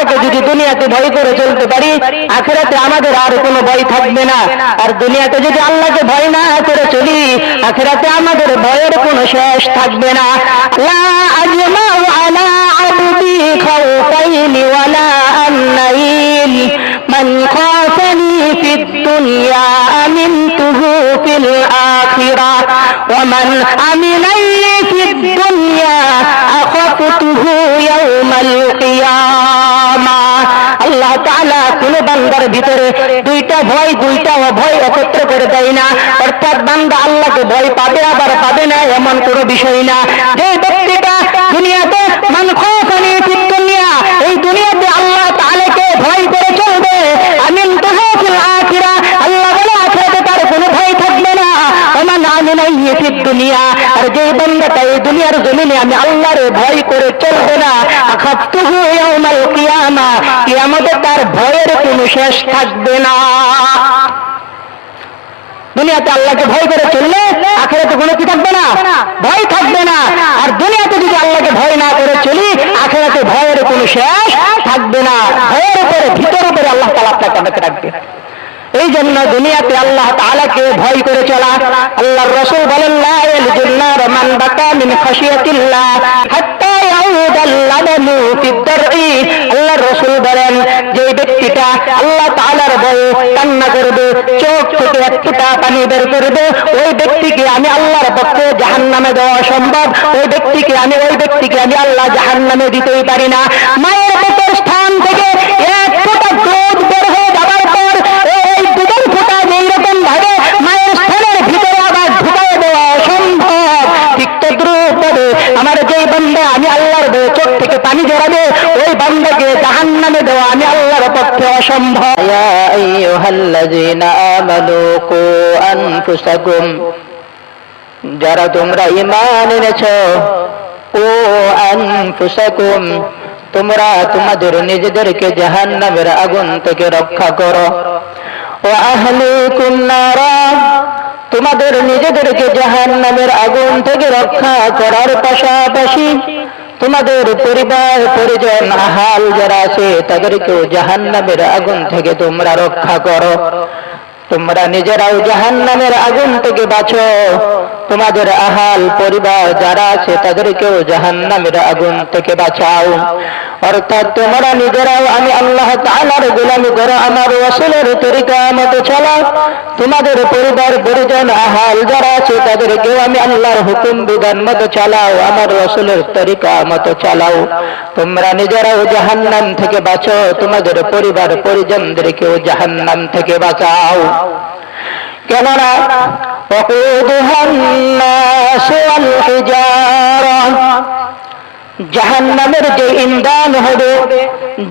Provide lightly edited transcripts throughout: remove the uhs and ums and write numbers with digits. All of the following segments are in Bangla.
তাআলাকে যদি দুনিয়াতে ভয় করে চলতে পারি, আখিরাতে আমাদের আর কোনো ভয় থাকবে না। আর দুনিয়াতে যদি আল্লাহকে ভয় না করে চলি, আখিরাতে আমাদের ভয়ের কোনো শেষ থাকবে না। লা আজমাউ আলা আবদি খাওফাইনি ওয়ালা আন্নাইল মান খাফানি ফিদ দুনিয়া আমিনতুহু ফিল আখিরাহ ওয়া মান আমিনানি ফিদ দুনিয়া আখাফতুহু ইয়াউমাল কিয়ামাহ। আল্লাহ তাআলা কোন বান্দার ভিতরে দুইটা ভয় একত্র করে দেয় না। অর্থাৎ বান্দা আল্লাহকে ভয় পাবে আবার পাবে না এমন কোনো বিষয় না। যে ব্যক্তিটা দুনিয়াতে মান খাফানি ফিদ দুনিয়া, এই দুনিয়াতে আল্লাহ তাআলাকে ভয় করে চলবে, আমিনতুহু ফিল আখিরাহ, আল্লাহ বলে আখিরাতে তার কোনো ভয় থাকবে না। ওমান আমিনানি ফিদ দুনিয়া, আর যে বান্দাটা এই দুনিয়ার জমিনে আমি আল্লাহর ভয় করে চলবে না, আখাফতুহু ইয়াউমাল কিয়ামাহ, কিয়ামতে তার ভয়ের কোনো শেষ থাকবে না। দুনিয়াতে আল্লাহকে ভয় করে চললে আখিরাতে কোনো কি থাকবে না? ভয় থাকবে না। আর দুনিয়াতে যদি আল্লাহকে ভয় না করে চলি, আখিরাতে ভয়ের কোনো শেষ থাকবে না। ভয়ের উপরে ভিতর উপরে আল্লাহ তাআলা আপনাকে রাখবে। এই জন্য দুনিয়াতে আল্লাহ তাআলাকে ভয় করে চলা। আল্লাহর রাসূল বলেন, লা ইয়ালজুন নার মান বাকা মিন খাশিয়াতিল্লাহ হাত্তা ইয়াউদাল লাবানু ফিদ দারই। আল্লাহর রাসূল বলেন, যে ব্যক্তিটা আল্লাহ তাআলার ভয়ে কান্না করবে, চোখ থেকে এক ফোঁটা পানি বের করবে, ওই ব্যক্তিকে আমি আল্লাহর পক্ষে জাহান্নামে দেওয়া সম্ভব। ওই ব্যক্তিকে আমি আল্লাহ জাহান্নামে দিতেই পারি না। মায়ের পেটের স্থান থেকে এক ফোঁটা দুধ বের হয়ে যাওয়ার পর এই দুধের ফোঁটা এইরকম ভাবে মায়ের স্থানের ভিতরে আবার ঢুকাই দেওয়া অসম্ভব। ঠিক তদ্রূপভাবে আমার যেই বান্দা আমি আল্লাহর ভয়ে চোখ থেকে পানি ঝরাবে, ওই বান্দাকে জাহান্নামে দেওয়া আমি আল্লাহর পক্ষে অসম্ভব। ইয়া আইয়ুহাল্লাযীনা আমানু কু আনফুসাকুম, যারা তোমরা ঈমান এনেছো, কু আনফুসাকুম, তোমরা তোমাদের নিজেদেরকে জাহান্নামের আগুন থেকে রক্ষা করো। ওয়া আহলিকুম নারা, তোমাদের নিজেদেরকে জাহান্নামের আগুন থেকে রক্ষা করার পাশাপাশি তোমাদের পরিবার পরিজন আহাল যারা আছে তাদেরকেও জাহান্নামের আগুন থেকে তোমরা রক্ষা করো। তোমরা নিজেরাও জাহান্নামের আগুন থেকে বাঁচো, তোমাদের আহাল পরিবার যারা আছে তাদেরকেও জাহান্নামের আগুন থেকে বাঁচাও। অর্থাৎ তোমরা নিজেরাও আমি আল্লাহ তাআলার গোলামি করো, আমার রাসূলের তরিকা মতো চলাও। তোমাদের পরিবার পরিজন আহাল যারা আছে তাদেরকেও আমি আল্লাহর হুকুম বিধান মতো চালাও, আমার রাসূলের তরিকা মতো চালাও। তোমরা নিজেরাও জাহান্নাম থেকে বাঁচো, তোমাদের পরিবার পরিজনদেরকেও জাহান্নাম থেকে বাঁচাও। কেননা ওয়াকুদুহান নাসু ওয়াল হিজারা, জাহান্নামের যে ইন্ধন হবে,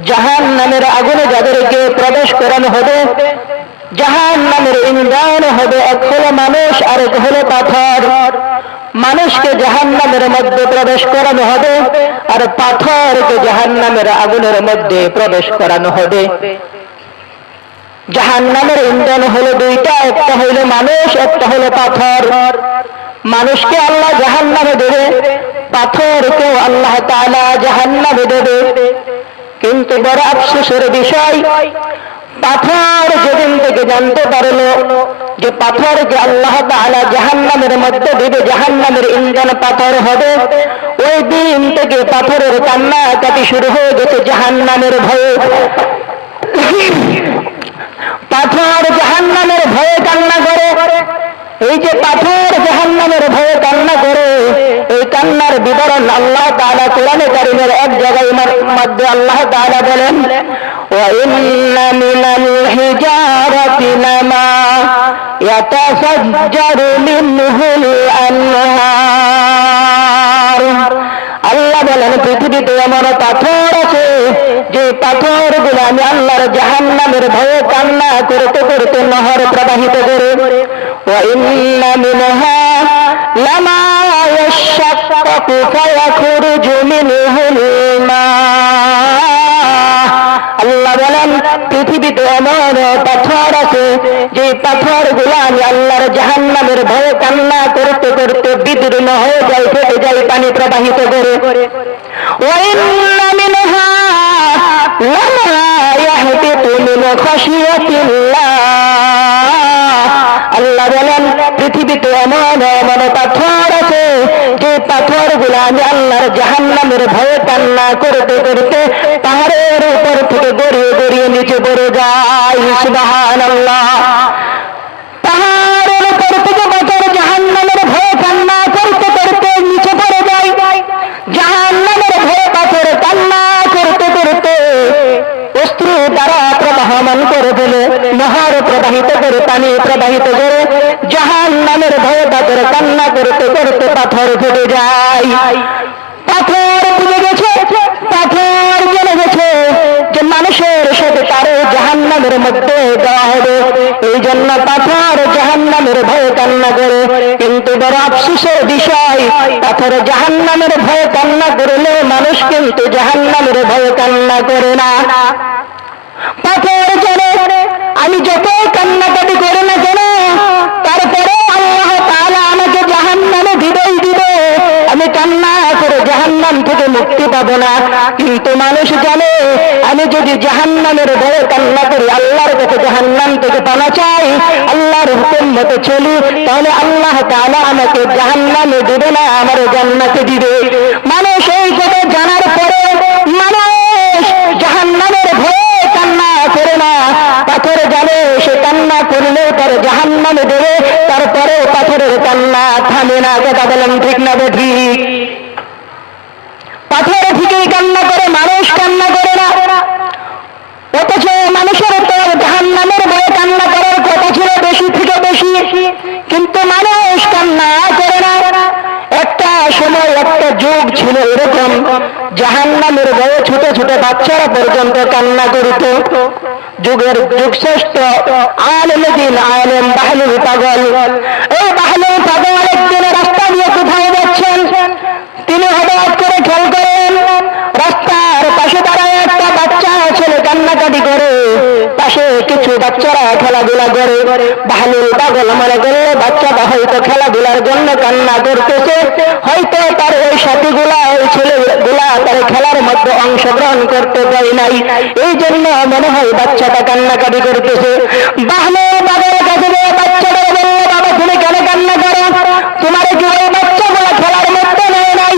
জাহান্নামের আগুনে যাদেরকে প্রবেশ করানো হবে, জাহান্নামের ইন্ধন হবে এক হলো মানুষ আর এক হলো পাথর। মানুষকে জাহান্নামের মধ্যে প্রবেশ করানো হবে আর পাথরকে জাহান্নামের আগুনের মধ্যে প্রবেশ করানো হবে। জাহান্নামের ইন্ধন হলো দুইটা, একটা হইল মানুষ, একটা হলো পাথর। মানুষকে আল্লাহ জাহান্নামে দেবে, পাথরকেও আল্লাহ তাআলা জাহান্নামে দেবে। কিন্তু বড় আফসোসের বিষয়, পাথর যেদিন থেকে জানতে পারলো যে পাথরকে আল্লাহ তাআলা জাহান্নামের মধ্যে দেবে, জাহান্নামের ইন্ধন পাথর হবে, ওই দিন থেকে পাথরের কান্নাকাটি শুরু হয়ে গেছে জাহান্নামের ভয়ে। পাথর জাহান্নামের ভয়ে কান্না করে। এই যে পাথর জাহান্নামের ভয়ে কান্না করে, এই কান্নার বিবরণ আল্লাহ তাআলা কোরআনে কারীমের এক জায়গায় মধ্যে আল্লাহ তাআলা বলেন, ওয়া ইন্না মিনাল হিজারাতি লামা ইয়াতাফাজ্জারু মিনহুল আনহার। আল্লাহ বলেন পৃথিবীতে এমন পাথর আছে যে পাথরগুলো আমি আল্লাহর জাহান্নামের ভয়ে কান্না করতে করতে নহর প্রবাহিত করে। ওয়া ইন্না মিনহা লামা ইয়াশাক্কাকু ফায়াখরুজু মিনহুল মা। আল্লাহ বলেন পৃথিবীতে এমন পাথর আছে যে পাথরগুলো আমি আল্লাহর জাহান্নামের ভয়ে কান্না করতে করতে বিদীর্ণ হয়ে যায়, ফেটে যায়, পানি প্রবাহিত করে। ওয়া ইন্না মিনহা লা খাশিয়াতিল্লাহ। আল্লাহ বলেন পৃথিবীতে এমন এমন পাথর আছে যে পাথরগুলো আমি আল্লাহর জাহান্নামের ভয়ে কান্না করতে করতে পাহাড়ের উপর থেকে গড়িয়ে গড়িয়ে নিচে পড়ে যায়। সুবহানাল্লাহ। পাহাড়ের উপর থেকে পাথর জাহান্নামের ভয়ে কান্না করতে করতে নিচে পড়ে যায়। জাহান্নামের ভয়ে পাথর কান্না করতে করতে অশ্রু দ্বারা প্রবাহমান করে ফেলে, নহর প্রবাহিত করে, পানি প্রবাহিত করে জাহান্নামের ভয়ে পাথর কান্না করতে করতে পাথর ফেটে যায়। পাথর পুড়ে গেছে, পাথর জ্বলে গেছে, যে মানুষের সাথে তারে জাহান্নামের মধ্যে দেওয়া হবে, এই জন্য পাথর জাহান্নামের ভয়ে কান্না করে। কিন্তু বড় আফসোসের বিষয়, পাথর জাহান্নামের ভয়ে কান্না করলে মানুষ কিন্তু জাহান্নামের ভয়ে কান্না করে না। পাথর জানে আমি যতই কান্নাকাটি করে না কেন, তারপরে আল্লাহ তাআলা আমাকে জাহান্নামে দিবেই দিবে, আমি কান্না করে জাহান্নাম থেকে মুক্তি পাবো না। কিন্তু মানুষ জানে আমি যদি জাহান্নামের ভয়ে কান্না করি, আল্লাহর কাছে জাহান্নাম থেকে পানা চাই, আল্লাহর হুকুম মতো চলি, তাহলে আল্লাহ তাআলা আমাকে জাহান্নামে দিবে না, আমার জান্নাতে দিবে। মানুষ এই কথা জানার পরে মানুষ জাহান্নামের ভয়ে কান্না করে না। পাথর জানে সে কান্না করলে তার জাহান্নামে দেবে, তারপরে পাথরের কান্না থামে না। কথা বলেন ঠিক না ঠিক? পাথর ঠিকই কান্না করে, মানুষ কান্না করে না। অথচ মানুষের তো জাহান্নামের ভয়ে কান্না করার কথা ছিল বেশি থেকে বেশি, কিন্তু মানুষ কান্না করে না। একটা সময় একটা যুগ ছিল এরকম, জাহান্নামের ভয়ে ছোট ছোট বাচ্চারা পর্যন্ত কান্না করিত। যুগের যুগ শ্রেষ্ঠ আলেমে দ্বীন আলেম বাহলুল পাগল, এই বাহলুল পাগল একদিন রাস্তা দিয়ে কোথাও যাচ্ছেন, তিনি হঠাৎ করে খেয়াল করেন রাস্তার পাশে দাঁড়ায় একটা বাচ্চা ছেলে কান্নাকাটি করে, পাশে কিছু বাচ্চারা খেলাধুলা করে। বাহলুল পাগল মনে করল বাচ্চাটা হয়তো খেলাধুলার জন্য কান্না করতেছে, হয়তো তার ওই সাথীগুলা, ওই ছেলেগুলা তার খেলার মধ্যে অংশগ্রহণ করতে পারে নাই, এই জন্য মনে হয় বাচ্চাটা কান্নাকাটি করতেছে। বাহলুল পাগলের কাছে বাচ্চাটা বলল, বাবা তুমি কেন কান্না করো? তোমার কি ওই বাচ্চাগুলা খেলার মধ্যে নেয় নাই?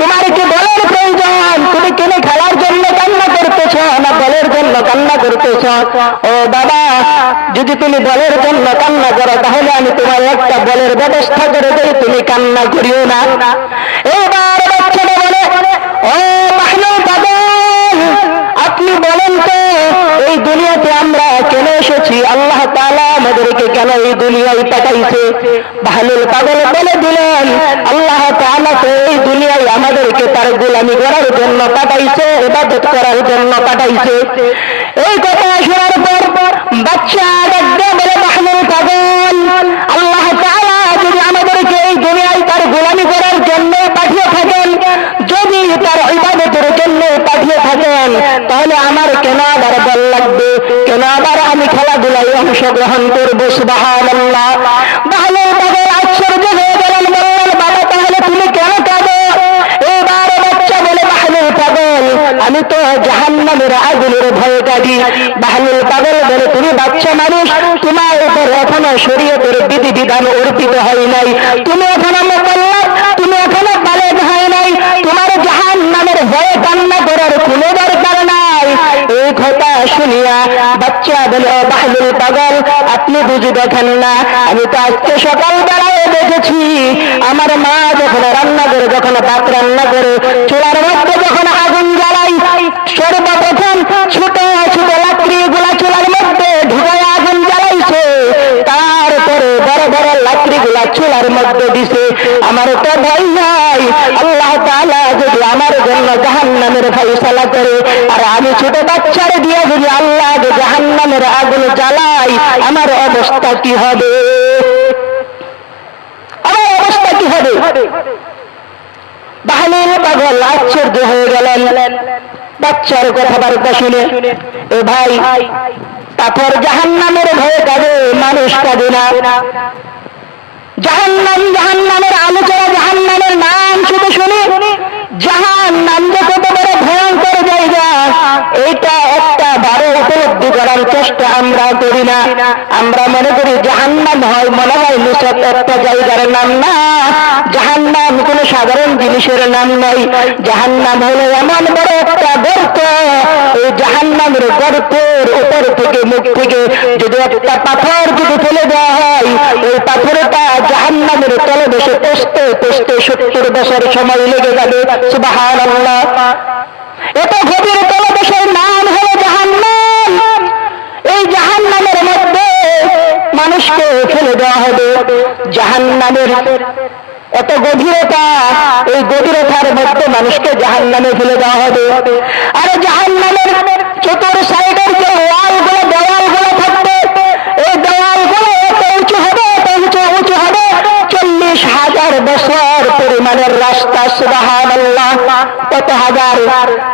তোমার কি বলের প্রয়োজন? তুমি কেন খেলার জন্য কান্না করতেছ না বলের জন্য কান্না করতেছ? ও বাবা, যদি তুমি বলের জন্য কান্না করো তাহলে আমি তোমার একটা বলের ব্যবস্থা করে দেই, তুমি কান্না করিও না। এবার বাচ্চাটা বলে, ও বাহলুল পাগল, আপনি বলেন তো এই দুনিয়াতে আমরা কেন এসেছি? আল্লাহ তাআলা আমাদেরকে কেন এই দুনিয়ায় পাঠাইছে? বাহলুল পাগল বলে দিলেন, আল্লাহ তাআলা তো এই দুনিয়ায় আমাদেরকে তার গোলামি করার জন্য পাঠাইছে, ইবাদত করার জন্য পাঠাইছে। এই কথা শোনার পর বাচ্চা ডাকতে বলে, বাহলুল পাগল, আল্লাহ তাআলা যদি আমাদেরকে এই দুনিয়ায় তার গোলামি করার জন্য পাঠিয়ে থাকেন, যদি তার ইবাদতের জন্য পাঠিয়ে থাকেন, তাহলে আমার কেন আবার বল লাগবে? কেন আবার আমি খেলাধুলায় অংশগ্রহণ করবো? সুবহানাল্লাহ। বাহলুল পাগল আশ্চর্য হয়ে গেলেন, বললেন, বাবা তাহলে তুমি কেন কাঁদো? এবার বাচ্চা বলে, বাহলুল পাগল, আমি তো জাহান্নামের আগুনের ভয়ে কাঁদি। বাহলুল পাগল বলে, তুমি বাচ্চা মানুষ, তোমার উপর এখনো শরীয়তের বিধিবিধান অর্পিত হয় নাই, তুমি এখনো মুকাল্লাফ, তুমি এখনো বালেগ হয় নাই, তোমার জাহান্নামের ভয়ে কান্না করার কোনো দরকার নাই। এই কথা শুনিয়া বাচ্চা বলে, ও বাহলুল পাগল, আপনি বুঝে দেখেন না, আমি তো আজকে সকাল বেলায় দেখেছি আমার মা যখন রান্না করে, যখন ভাত রান্না করে, চুলার মধ্যে যখন আগুন জ্বালাই, সর্বপ্রথম ছোট ছোট লাকড়িগুলা চুলার মধ্যে ঢুকায় আগুন জ্বালাইছে, তারপরে বড় বড় লাকড়িগুলা চুলার মধ্যে দিছে। আমার তো ভয় নাই, আল্লাহ তাআলা যদি আমার জন্য জাহান্নামের ফয়সালা করে, আর আমি ছোট বাচ্চারে দিয়ে যদি আল্লাহ জাহান্নামের আগুন জ্বালাই, আমার অবস্থা কি হবে? আমার অবস্থা কি হবে? বাহলুল পাগল আশ্চর্য হয়ে গেলেন বাচ্চার কথাবার্তা শুনে। এ ভাই, পাথর জাহান্নামের ভয়ে কাঁদে, মানুষ কাঁদে না। জাহান্নাম, জাহান্নামের আলোচনা, জাহান্নামের নাম শুধু শুনি, জাহান্নাম যে কত বড় ভয়ঙ্কর জায়গা, এটা একটা বারো উপলব্ধি করা করার চেষ্টা আমরা করি না। আমরা মনে করি জাহান্নাম হয় মনে হয় নিছক একটা জায়গার নাম না। জাহান্নাম কোনো সাধারণ জিনিসের নাম নয়। জাহান্নাম হলো এমন বড় একটা গর্ত। এই জাহান্নামের গর্তের উপর থেকে মুখ থেকে যদি একটা পাথর যদি ফেলে দেওয়া হয়, ওই পাথরটা জাহান্নামের তলদেশে পৌঁছতে পৌঁছতে 70 বছর সময় লেগে যাবে। সুবহানাল্লাহ। এত গভীর তলদেশের নাম হলো জাহান্নাম। এই জাহান্নামের মধ্যে মানুষকে ফেলে দেওয়া হবে। জাহান্নামের এত গভীরতা, এই গভীরতার মধ্যে মানুষকে জাহান্নামে ফেলে দেওয়া হবে। আর জাহান্নামের চতুর সাইডের যে দেওয়ালগুলো থাকবে, এই দেওয়ালগুলো এত উঁচু হবে, এত উঁচু হবে, 40,000 বছর পরিমাণের রাস্তা। সুবহানাল্লাহ। কত হাজার?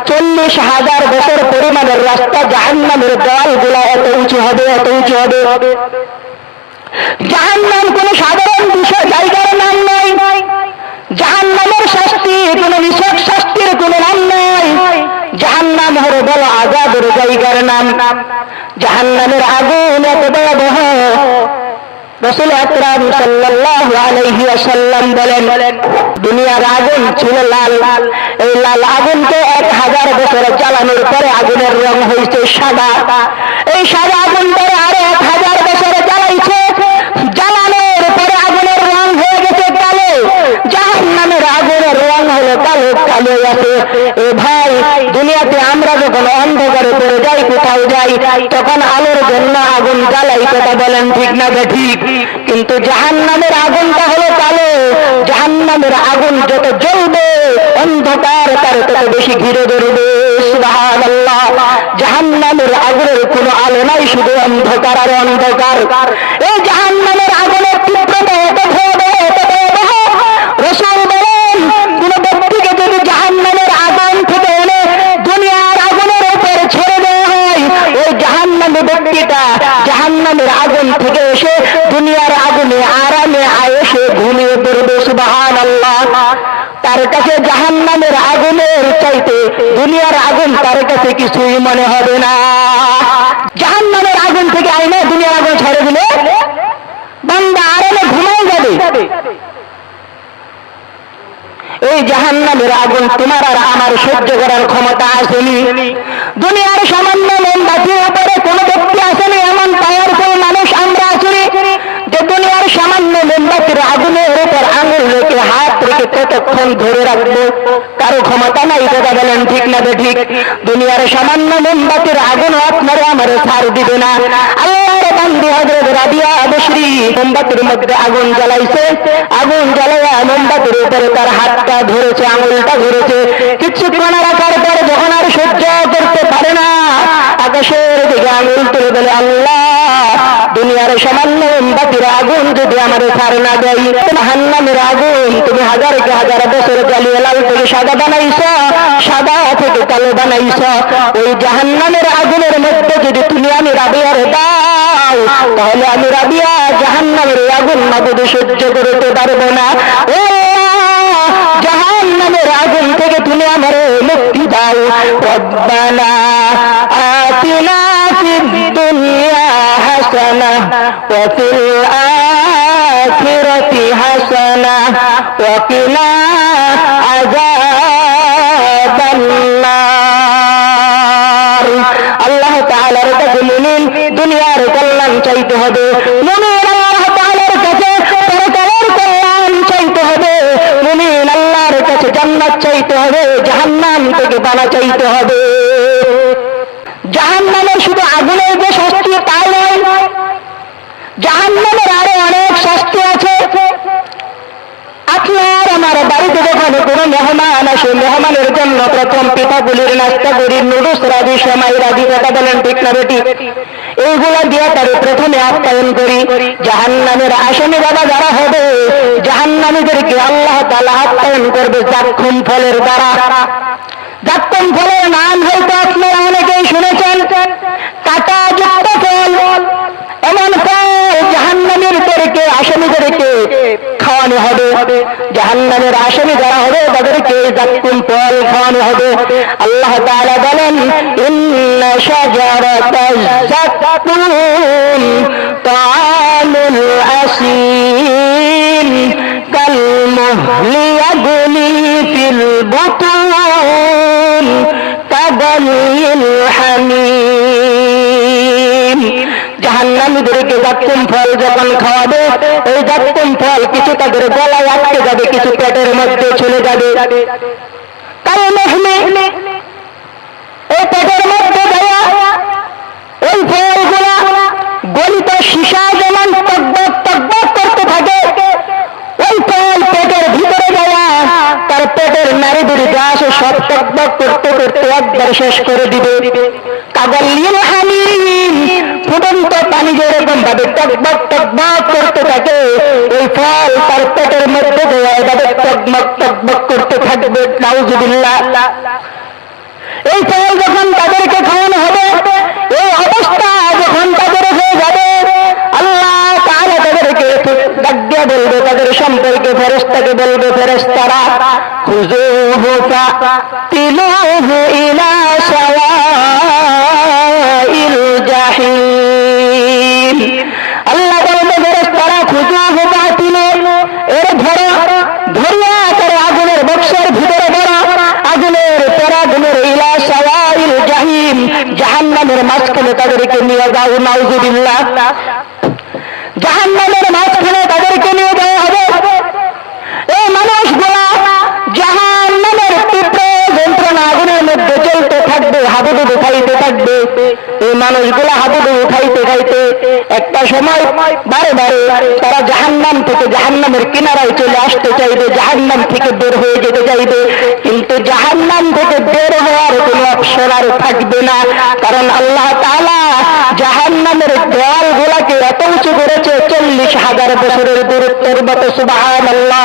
40,000 বছর পরিমাণের রাস্তা। জাহান্নামের দেওয়ালগুলো এত উঁচু হবে, এত উঁচু হবে। জাহান্নাম কোনো সাধারণ বিষয় জায়গার নাম নয়। জাহান্নামের শাস্তি কোনো নিছক শাস্তির কোনো নাম নয়। জাহান্নাম হলো বড় আযাবের জায়গার নাম। জাহান্নামের আগুন এত ভয়াবহ। রাসূল আকরাম সাল্লাল্লাহু আলাইহি ওয়াসাল্লাম বলেন, দুনিয়ার আগুন ছিল লাল। এই লাল আগুনকে 1000 বছর জ্বালানোর পরে আগুনের রং হয়েছে সাদা। এই সাদা আগুন পরে আরো 1000 বছর জ্বালাইছে, জ্বালানোর পরে আগুনের রং হয়ে গেছে কালো। জাহান্নামের আগুনের রং হলো কালো, কালো আছে। এ ভাই, দুনিয়াতে আমরা যখন অন্ধকারে পড়ে যাই, কোথাও যাই, তখন আলোর জন্য আগুন জ্বালাই, কথা বলেন ঠিক না ঠিক? কিন্তু জাহান্নামের আগুনটা হলো কালো। জাহান্নামের আগুন যত জ্বলবে, অন্ধকার তার তত বেশি ঘিরে ধরবে। সুবহানাল্লাহ। জাহান্নামের আগুনের কোনো আলো নাই, শুধু অন্ধকার আর অন্ধকার। এই জাহান্নামের আগুনের তীব্রতা এত ভয়াবহ, এত ভয়াবহ। রাসূল বলেন, কোন ব্যক্তিকে যদি জাহান্নামের আগুন থেকে এনে দুনিয়ার আগুনের উপর ছেড়ে দেওয়া হয়, ওই জাহান্নামী ব্যক্তিটা জাহান্নামের আগুন থেকে এসে দুনিয়ার আগুনে আরামে আয়েশে ঘুমিয়ে পড়বে। সুবহানাল্লাহ। তার কাছে জাহান্নামের আগুনের চাইতে দুনিয়ার আগুন তার কাছে কিছুই মনে হবে না। জাহান্নামের আগুন থেকে আইনে দুনিয়ার আগুন ছেড়ে দিলে বান্দা আরামে ঘুমায় যাবে। এই জাহান্নামের আগুন তোমার আর আমার সহ্য করার ক্ষমতা আসেনি। দুনিয়ার সামান্য মোমবাতির উপরে কোন ব্যক্তি আসেনি এমন পাওয়ারফুল মানুষ আমরা আছি যে দুনিয়ার সামান্য মোমবাতির আগুনের উপর আঙুল রেখে হাত রেখে কতক্ষণ ধরে রাখবো, কারো ক্ষমতা নাই। কথা বলেন ঠিক না ঠিক? দুনিয়ার সামান্য মোমবাতির আগুন আপনারা আমার ছাড় দিবে না। আল্লাহর বান্দি হযরত রাবিয়া বসরি মোমবাতির মধ্যে আগুন জ্বালাইছে। আগুন জ্বালাইয়া মোমবাতির উপরে তার হাতটা ধরেছে, আঙুলটা ধরেছে। কিছুক্ষণ রাখার পরে যখন আর সহ্য করতে পারে না, আকাশের দিকে আঙুল তুলে বলে, আল্লাহ, দুনিয়ার সামান্য মোমবাতির আগুন যদি আমার ছাড় না দেয়, জাহান্নামের আগুন তুমি হাজারকে হাজার বছর জ্বালিয়ে লাল থেকে সাদা বানাইছ, সাদা থেকে কালো বানাইছ। ওই জাহান্নামের আগুনের মধ্যে যদি তুমি আমি রাবিয়ার দাও, তাহলে আমি রাবিয়া জাহান্নামের আগুন মাবুদ সহ্য করতে পারবো না। ও জাহান্নামের আগুন থেকে তুমি আমার মুক্তি দাও। রব্বানা আতিনা ফিদ দুনিয়া হাসানাহ ওয়া ফিল আখিরাতি হাসানাহ ওয়া কিনা আযাবান নার। আল্লাহ তাআলার কাছে মুমিন দুনিয়ার কল্যাণ চাইতে হবে। মুমিন আল্লাহ তাআলার কাছে পরকালের কল্যাণ চাইতে হবে। মুমিন আল্লাহর কাছে জান্নাত চাইতে হবে, জাহান্নাম থেকে বাঁচা চাইতে হবে। জাহান্নামের শুধু আগুনের যে শাস্তি তাই নয়, জাহান্নামের আরো অনেক শাস্তি আছে। আপনার আমার বাড়িতে যখন কোনো মেহমান আসে, মেহমানের জন্য প্রথম পিঠাগুলির নাস্তা করি, নুডলস রাজি, সেমাই রাজি, কথা বলেন ঠিক না বেটি? এইগুলা দিয়ে তারে প্রথমে আপ্যায়ন করি। জাহান্নামের আসামি বাবা যারা হবে, জাহান্নামীদেরকে আল্লাহ তাআলা আপ্যায়ন করবে জাক্কুম ফলের দ্বারা। জাক্কুম ফলের নাম হয়তো আপনারা অনেকেই শুনেছেন, কাঁটা যুক্ত ফল। এমন ফল জাহান্নামীদেরকে আসামিদেরকে খাওয়ানো হবে। জাহান্নামের আসামি যারা হবে তাদেরকে জাক্কুম ফল খাওয়ানো হবে। আল্লাহ তাআলা বলেন, ইন্না شجرة الزقوم طعام الأثيم كالمهل يغلي في البطون كغلي الحميم জাহান্নামীদেরকে জাক্কুম ফল যখন খাওয়াবে ওই জাক্কুম ফল কিছু তাদের গলায় আটকে যাবে, কিছু পেটের মধ্যে চলে যাবে। কাল মেহমে ওই পেটের মধ্যে দেওয়া ওই ফলগুলা গলিত সীসা যেমন টকবক টকবক করতে থাকে, ওই ফল পেটের ভিতরে যাওয়া তার পেটের নাড়িদের যা আছে সব টকবক করতে করতে একবার শেষ করে দিবে। কাগালিল হামিম ফুটন্ত পানি যেরকম ভাবে টকবক টকবক করতে থাকে, ওই ফল তার পেটের মধ্যে দেওয়া এভাবে টকবক টকবক করতে থাকবে। নাউজুবিল্লাহ। এই ফল যখন তাদেরকে খাওয়ানো হবে, এই অবস্থা যখন তাদের হয়ে যাবে, আল্লাহ তাআলা তাদেরকে ডাক দিয়ে বলবে, তাদের সম্পর্কে ফেরেশতাকে বলবে, ফেরেশতারা খুযূহু ফাতিলুহু ইলা সাওয়াইল জাহিম। আল্লাহ বলবে, ফেরেশতারা খুযূহু ফাতিলুহু, এর ধরো, ধরিয়া করে আগুনের বক্সের ভিতরে ধরো, আগুনের পরাগুনের ইলা সাওয়াইল জাহিম, জাহান্নামের মাঝখানে তাদেরকে নিয়ে যাও। নাউজুবিল্লাহ। জাহান্নামের মাঝখানে তাদেরকে নিয়ে যাওয়া হবে। এই মানুষগুলা জাহান্নামের তীব্র যন্ত্রণা আগুনের মধ্যে চলতে থাকবে, হাবুডুবু খাইতে থাকবে। এই মানুষগুলা হাবুডুবু খাইতে খাইতে একটা সময় বারে বারে তারা জাহান্নাম থেকে জাহান্নামের কিনারায় চলে আসতে চাইবে, জাহান্নাম থেকে বের হয়ে যেতে চাইবে, কিন্তু জাহান্নাম থেকে বের হওয়ার কোনো অপশন আর থাকবে না। কারণ আল্লাহ তাআলা জাহান্নামের দেওয়ালগুলাকে এত উঁচু করেছে 40,000 বছরের দূরত্বের মতো। সুবহানাল্লাহ।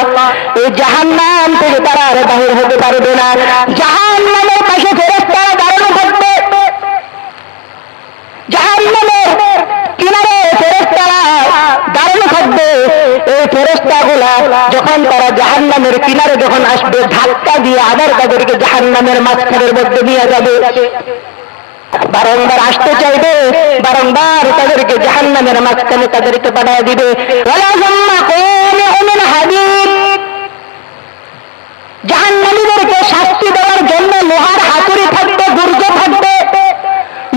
এই জাহান্নাম থেকে তারা আর বাহির হতে পারবে না। জাহান্নামের পাশে ফেরেশতারা দাঁড়ানো থাকবে, জাহান্নামের কিনারে ফেরেশতারা দাঁড়ানো থাকবে। এই ফেরেশতাগুলা যখন তারা জাহান্নামের কিনারে যখন আসবে, ধাক্কা দিয়ে আবার তাদেরকে জাহান্নামের মাঝখানের মধ্যে নিয়ে যাবে। বারংবার আসতে চাইবে, বারংবার তাদেরকে জাহান্নামের মাঝখানে তাদেরকে পাঠিয়ে দিবে। জাহান্নামীদেরকে শাস্তি দেওয়ার জন্য লোহার হাতুড়ি থাকবে, দুর্গ থাকবে।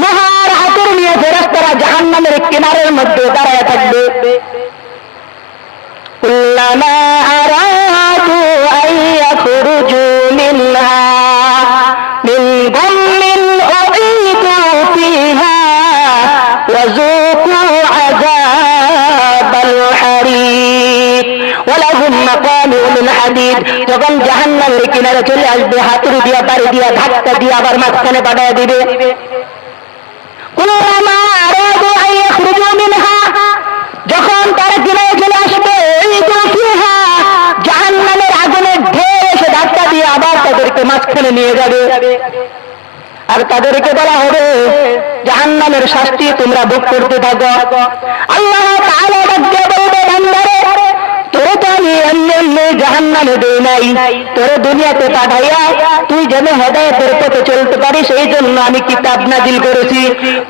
লোহার হাতুড়ি নিয়ে ফেরেশতারা জাহান্নামের কিনারের মধ্যে দাঁড়ায় থাকবে। কুল্লামা আরাদু আন ইয়াখরুজু মিনহা মিন গাম্মিন উঈদু ফিহা ওয়াযুকু আযাবাল হারিক ওয়ালাহুম মাকামিউ মিন হাদিদ। যখন জাহান্নামের কিনারে চলে আসবে, হাতুড়ি দিয়া বাড়ি দিয়া ধাক্কা দিয়ে আবার মাঝখানে পাঠিয়ে দিবে। কুল্লামা আরাদু আন ইয়াখরুজু মিনহা, যখন তারা কিনারে চলে আসবে, জাহান্নামের আগুনের ঢেউ এসে ধাক্কা দিয়ে আবার তাদেরকে মাঝখানে নিয়ে যাবে। আর তাদেরকে বলা হবে, জাহান্নামের শাস্তি তোমরা ভোগ করতে থাকো। আল্লাহ তাআলা বলবে, বান্দারে, তোরে তো আমি এমনি এমনি জাহান্নামে দেই নাই, তোরে দুনিয়াতে পাঠাইয়া তুই যেন হেদায়েতের পথে চলতে পারিস, এই জন্য আমি কিতাব নাজিল করেছি।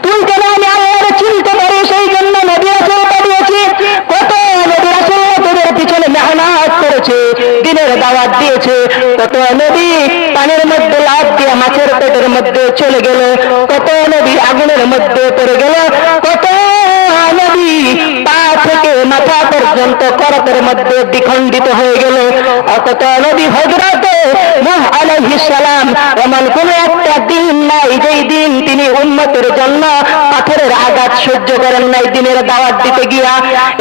তুই যেন আমি আল্লাহরে চিনতে পারিস, সেই জন্য নবী রাসূল পাঠিয়েছি। কত নবী রাসূল তোদের পিছনে মেহনত করেছে, দিনের দাওয়াত দিয়েছে। কত নবী পানির মধ্যে লাফ দিয়ে মাছের পেটের মধ্যে চলে গেল, কত নবী আগুনের মধ্যে পড়ে গেল, কত নবী পা থেকে মাথা পর্যন্ত করতের মধ্যে দ্বিখণ্ডিত হয়ে গেল। কত নবী হযরত নূহ আলাইহিস সালাম, এমন কোন একটা দিন নাই যেই দিন তিনি উম্মতের জন্য পাথরের আঘাত সহ্য করেন নাই দিনের দাওয়াত দিতে গিয়া।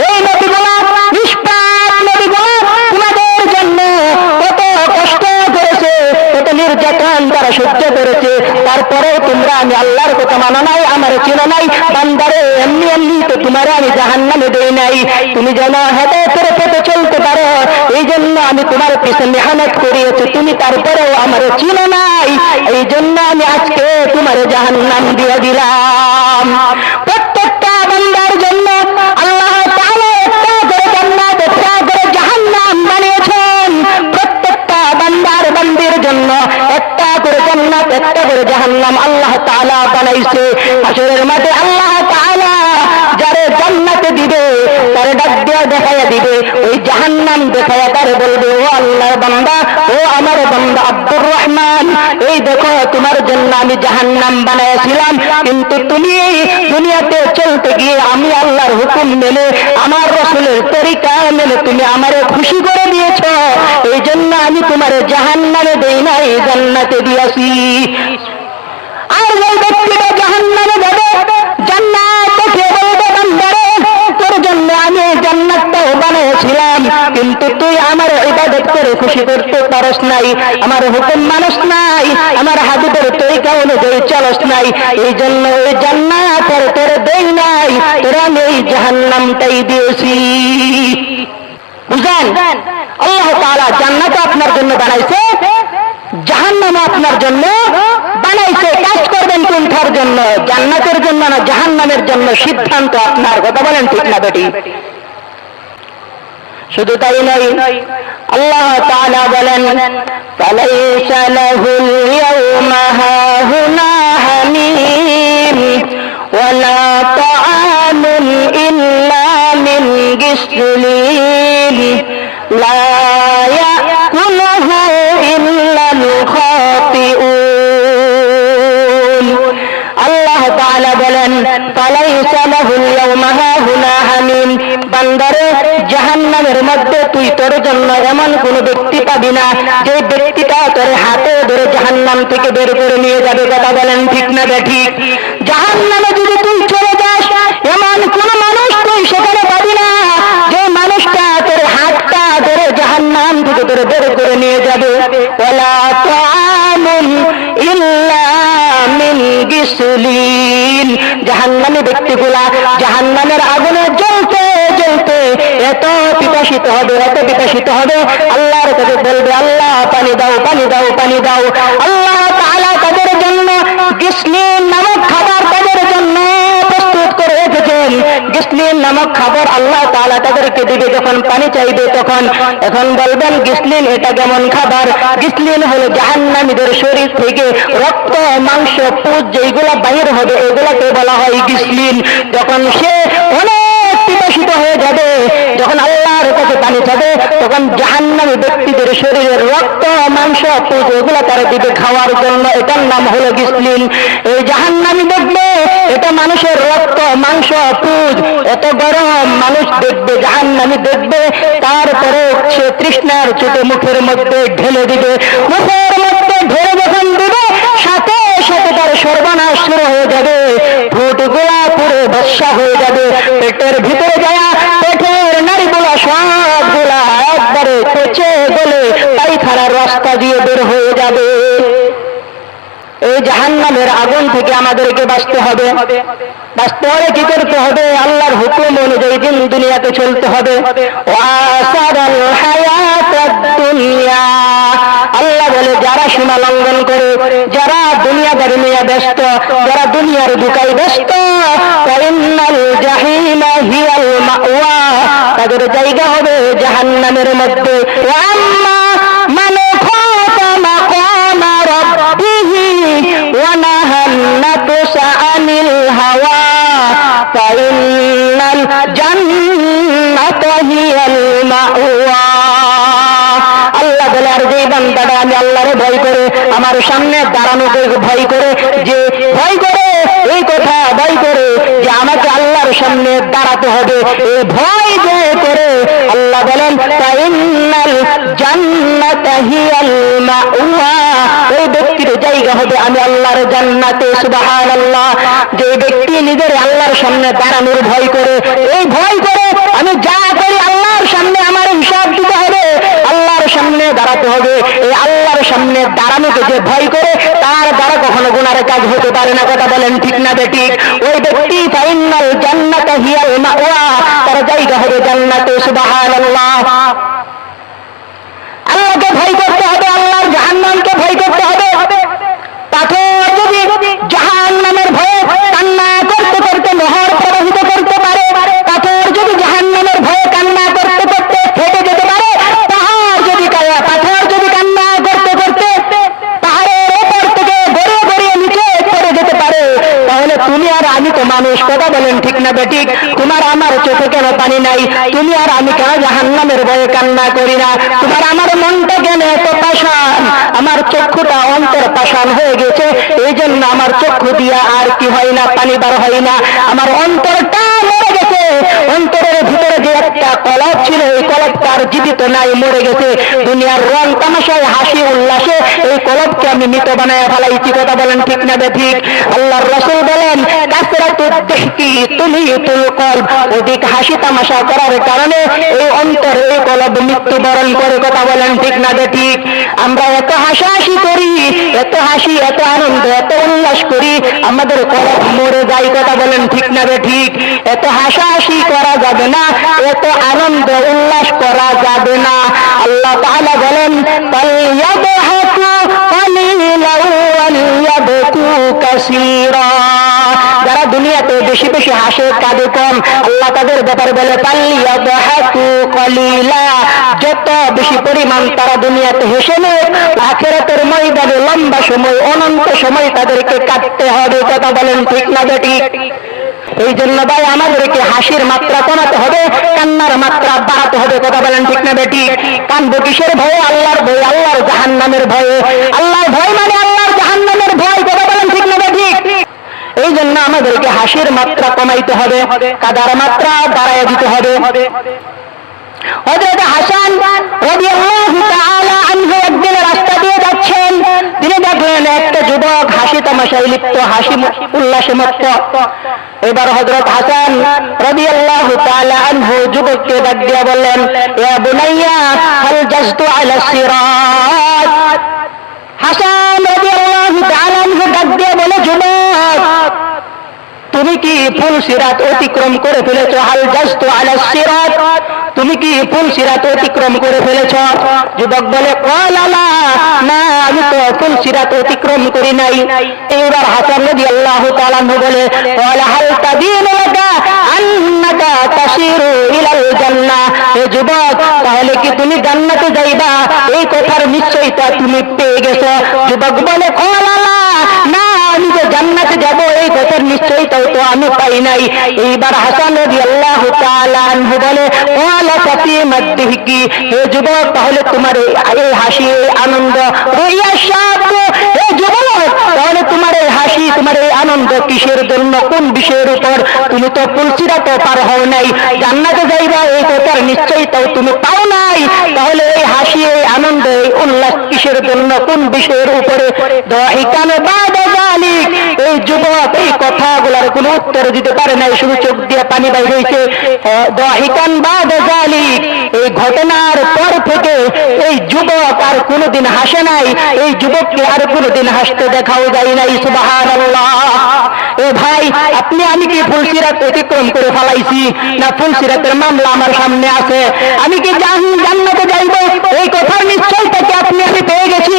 এই নবীগুলো নিষ্পাপ নবীগুলো তোমাদের জন্য কত কষ্ট করেছে, কত নির্যাতন তারা সহ্য করেছে, তারপরেও তোমরা আমি আল্লাহর কথা মানো নাই, আমার চিনো নাই। বান্দারে, এমনি এমনি তো তোমার আমি জাহান্নামে দেই নাই, তুমি যেন হেদায়েতের পথে চলতে পারো, এই জন্য আমি তোমার পিছনে মেহনত করিয়েছি, তুমি তারপরেও আমার চিনো নাই, এই জন্য আমি আজকে তোমার জাহান্নাম দিয়ে দিলাম। প্রত্যেকটা বান্দার জন্য আল্লাহ তাআলা একটা করে জান্নাত, একটা করে জাহান্নাম বানিয়েছেন। প্রত্যেকটা বান্দার বান্দির জন্য একটা করে জান্নাত, একটা করে জাহান্নাম আল্লাহ তাআলা বানাই বানাইছে। হাসরের মাঠে আল্লাহ তাআলা যারে জান্নাতে দিবে তারে ডাক দিয়া দেখাইয়া দিবে, ওই জাহান্নাম দেখাইয়া তারে বলবে, ও আল্লাহর বান্দা, ও আমার বান্দা আব্দুর রহমান, এই দেখো তোমার জন্য আমি জাহান্নাম বানাইছিলাম, কিন্তু তুমি এই দুনিয়াতে চলতে গিয়ে আমি আল্লাহর হুকুম মেনে আমার রাসূলের তরিকা মেনে তুমি আমারে খুশি করে দিয়েছ, এই জন্য আমি তোমার জাহান্নামে দেই নাই, জান্নাতে দিয়েছি। আর ওই ব্যক্তিটা জাহান্নামে যাবে, জান্নাত দেখে বলবে, বান্দারে তোর জন্য আমি জান্নাতটাও বানিয়েছিলাম, কিন্তু তুই আমার ইবাদত করে খুশি করতে পারস নাই, আমার হুকুম মানস নাই, আমার হাবিবের তরিকা অনুযায়ী চলস নাই, এই জন্য ওই জান্নাত আর তোর দেই নাই, তোর আমি এই জাহান্নামটাই দিয়েছি। বুঝলেন? আল্লাহ তাআলা জান্নাত আপনার জন্য বানাইছে, জাহান্নাম আপনার জন্য বানাইছে। কাজ করবেন কোনটার জন্য? জান্নাতের জন্য না জাহান্নামের জন্য? সিদ্ধান্ত আপনার। কথা বলেন ঠিক না বেটি? শুধু তাই নয়, আল্লাহ তাআলা বলেন, ফালাইসা লাহুল ইয়াওমা হাহুনা হামীম ওয়ালা তাআমুন ইল্লা মিন গিসলিন লা ইয়াকুলুহু ইল্লাল খাতিউন। আল্লাহ তাআলা বলেন, ফালাইসা লাহুল ইয়াওমা হাহুনা হামীম, বান্দারে জাহান্নামের মধ্যে তুই তোর জন্য এমন কোন ব্যক্তি পাবি না যে ব্যক্তিটা তোর হাতে ধরে জাহান্নাম থেকে বের করে নিয়ে যাবে। কথা বলেন ঠিক না ঠিক? জাহান্নামে যদি তুই চলে যাস, এমন কোন মানুষ তুই সেখানে পাবি না যে মানুষটা তোর হাতটা ধরে জাহান্নাম থেকে তোর বের করে নিয়ে যাবে। ওয়ালা তাআমুন ইল্লা মিন গিসলিন, জাহান্নামী ব্যক্তিগুলা জাহান্নামের আগুনে জ্বলতে জ্বলতে এত পিপাসিত হবে, এত পিপাসিত হবে, আল্লাহর কাছে বলবে, আল্লাহ পানি দাও, পানি দাও, পানি দাও। আল্লাহ তাআলা তাদের জন্য গিসলিন নামক খাবার তাদের জন্য প্রস্তুত করে রেখেছেন। গিসলিন নামক খাবার আল্লাহ তাআলা তাদেরকে দিবে। যখন পানি চাইবে তখন এখন বলবেন, গিসলিন এটা কেমন খাবার? গিসলিন হলো জাহান্নামীদের শরীর থেকে রক্ত, মাংস, পুঁজ যেগুলা বাহির হবে এগুলাকে বলা হয় গিসলিন। যখন সে অনেক পিপাসিত হয়ে যাবে, যখন আল্লাহর কাছে পানি চাবে, তখন জাহান্নামী ব্যক্তিদের শরীরের রক্ত, মাংস, পুঁজ এগুলা তারা দিবে খাওয়ার জন্য, এটার নাম হলো গিসলিন। এই জাহান্নামী দেখবে এটা মানুষের রক্ত, মাংস, পুঁজ, এত গরম মানুষ দেখবে, জাহান্নামী দেখবে, তারপরে সে তৃষ্ণার চোটে মুখের মধ্যে ঢেলে দিবে। মুখের মধ্যে ঢেলে যখন দিবে, সাথে সাথে তার সর্বনাশ শুরু হয়ে যাবে, ঠোঁটগুলা পুরো ভস্মা হয়ে যাবে, পেটের ভিতরে যায় পেটের নাড়িগুলা সবগুলা একবারে পচে গলে পায়খানার রাস্তা দিয়ে বের হয়ে যাবে। এই জাহান্নামের আগুন থেকে আমাদেরকে বাঁচতে হবে। বাঁচতে হলে কি করতে হবে? আল্লাহর হুকুম অনুযায়ী দিন দুনিয়াতে চলতে হবে। ওয়াসারাল হায়াতাদ দুনিয়া, আল্লাহ বলে যারা সীমা লঙ্ঘন করে, যারা দুনিয়াদারি নিয়ে ব্যস্ত, যারা দুনিয়ার দুকায় ব্যস্ত, ফাইন্নাল জাহিমা হিয়াল মাওয়া, তাদের জায়গা হবে জাহান্নামের মধ্যে। ওয়া আম্মা মান খাফা মাকামা রাব্বিহি ওয়া নাহান নাফসা আনিল হাওয়া ফাইন্নাল জান্নাতা হিয়াল মাওয়া। আল্লাহ বলে, আর যে বান্দাটা আমি আল্লাহরে ভয় করে, আমার সামনে দাঁড়ানোকে ভয় করে, যে ভয় করে এই কথা ভয় করে যে আমাকে আল্লাহর সামনে দাঁড়াতে হবে, এই ভয় যে করে, আল্লাহ বলেন ফাইন্নাল জান্নাতা হিয়াল মাওয়া, ওই ব্যক্তির জায়গা হবে আমি আল্লাহর জান্নাতে। সুবহানাল্লাহ। যে ব্যক্তি নিজের আল্লাহর সামনে দাঁড়ানোর ভয় করে, এই ভয় করে আমি যা করি আল্লাহর সামনে আমার হিসাব দিতে হবে, আল্লাহর সামনে দাঁড়াতে হবে, এই আল্লাহর সামনে দাঁড়ানোকে যে ভয় করে, তার দ্বারা কখনো গুনাহের কাজ হতে পারে না। কথা বলেন ঠিক না বেঠিক? ওই ব্যক্তি ফাইনাল জান্নাতা হিয়াল মাওয়া, তার জায়গা হবে জান্নাতে। সুবহানাল্লাহ। আল্লাহকে ভয় করতে হবে, আল্লাহর জাহান্নামকে ভয় করতে হবে। পাথর যদি জাহান্নামের ভয়ে কান্না করতে করতে নহর প্রবাহিত করতে পারে, পাথর যদি জাহান্নামের ভয়ে কান্না করতে করতে ফেটে যেতে পারে, পাহাড় যদি পাথর যদি কান্না করতে করতে পাহাড়ের ওপর থেকে গড়িয়ে গড়িয়ে নিচে পড়ে যেতে পারে, তুমি আর আমি তো মানুষ, কথা বলেন ঠিক না বেঠিক? তোমার আমার চোখে কেন পানি নাই? তুমি আর আমি কেন জাহান্নামের ভয়ে কান্না করি না? তোমার আমার মনটা কেন এত পাষাণ? আমার চক্ষুটা অন্তর পাষাণ হয়ে গেছে, এই জন্য আমার চক্ষু দিয়া আর কি হয় না, পানি বার হয় না। আমার অন্তরটা মরে গেছে, অন্তরের ভিতরে যে একটা কলব ছিল, এই কলবটা আর জীবিত নাই, মরে গেছে। দুনিয়ার রং তামাশায় হাসি উল্লাসে এই কলবকে আমি মৃত বানায় ফেলাইছি, কথা বলেন ঠিক না বেঠিক? আল্লাহর রাসূল বলেন, কাসরাতুদ দিহকি তুলিতুল কলব, অধিক হাসি তামাশা করার কারণে এই অন্তর, এই কলব মৃত্যুবরণ করে, কথা বলেন ঠিক না বেঠিক? আমরা এত হাসাহাসি করি, এত হাসি, এত আনন্দ, এত উল্লাস করি, আমাদের কলব মরে যায়, কথা বলেন ঠিক না বেঠিক? এত হাসাহাসি করা যাবে না, এত আনন্দ উল্লাস করা যাবে না। আল্লাহ তাআলা বলেন, ফালইয়াদহাকু কালিলান ওয়ালিয়াবকু কাসীরা, যারা দুনিয়াতে বেশি বেশি হাসে কাঁদে কম, আল্লাহ তাদের ব্যাপারে বলে ফালইয়াদহাকু কালিলা, যত বেশি পরিমাণ তারা দুনিয়াতে হেসে নেয়, আখিরাতের ময়দানে লম্বা সময়, অনন্ত সময় তাদেরকে কাটতে হবে, কথা বলেন ঠিক না বেঠিক? এই জন্য ভাই আমাদেরকে হাসির মাত্রা কমাতে হবে, কান্নার মাত্রা বাড়াতে হবে, কথা বলেন ঠিক না বেঠিক? কান্দবো কিসের ভয়ে? আল্লাহর ভয়ে, আল্লাহর জাহান্নামের ভয়ে। আল্লাহর ভয় মানে আল্লাহর জাহান্নামের ভয়, কথা বলেন ঠিক না বেঠিক? এই জন্য আমাদেরকে হাসির মাত্রা কমাইতে হবে, কাদার মাত্রা বাড়াইয়া দিতে হবে। হযরত হাসান রাদিয়াল্লাহু তাআলা আনহু একদিন রাস্তা দিয়ে যাচ্ছেন, তিনি দেখলেন একটা যুবক হাসি তামাশায় লিপ্ত, হাসি উল্লাসে মত্ত। এবার হযরত হাসান রাদিয়াল্লাহু তাআলা আনহু যুবককে ডাক দিয়ে বললেন, ইয়া বুনাইয়া হাল জাজতু আলা সিরাত। হাসান রাদিয়াল্লাহু তাআলা আনহু ডাক দিয়ে বলে, যুবক তুমি কি ফুল সিরাত অতিক্রম করে ফেলেছ? হাল জাজতু আলা সিরাত, তুমি কি ফুল সিরাত অতিক্রম করে ফেলেছ? যুবক বলে, ক্বালা লা, না আমি তো ফুল সিরাত অতিক্রম করি নাই। এবার হাসান রাদিয়াল্লাহু তাআলা বলে, ক্বালা হাল তাবিনু লাকা আন্নাকা তাসিরু ইলাল জান্নাহ, হে যুবক তাহলে কি তুমি জান্নাতে যাইবা, এই কথার নিশ্চয়তা তুমি পেয়ে গেছো? যুবক বলে, ক্বালা লা, না আমি যে জান্নাতে যাব এই কথার নিশ্চয়তা তো আমি পাই নাই। এইবার হাসান রাদিয়াল্লাহু তাআলা আনহু বলে, ওয়ালা ফাতিমাত দিহকি, হে যুবক তাহলে তোমার এই হাসি, এই আনন্দ, রইয়া শাব, হে যুবক তাহলে তোমার এই হাসি, তোমার এই আনন্দ কিসের জন্য, কোন বিষয়ের উপর? তুমি তো ফুল সিরাত পার হও নাই, জান্নাতে যাইবা এই কথার নিশ্চয়তা তুমি পাও নাই, তাহলে এই হাসি, এই আনন্দ, এই উল্লাস কিসের জন্য, কোন বিষয়ের উপরে? দাহিকান বাদা যালিক, এই যুবক এই কথাগুলোর কোনো উত্তর দিতে পারে নাই, শুধু চোখ দিয়ে পানি বাইর হয়েছে। দাহিকান বাদা যালিক, এই ঘটনার পর থেকে এই যুবক আর কোনোদিন হাসে নাই, এই যুবককে আর কোনোদিন হাসতে দেখাও যায় নাই। সুবহানাল্লাহ। এ ভাই, আপনি আমি কি ফুল সিরাত অতিক্রম করে ফেলাইছি? না ফুল সিরাতের মামলা আমার সামনে আছে? আমি কি জান্নাতে যাইব এই কথার নিশ্চয়তা কি আপনি আমি পেয়ে গেছি?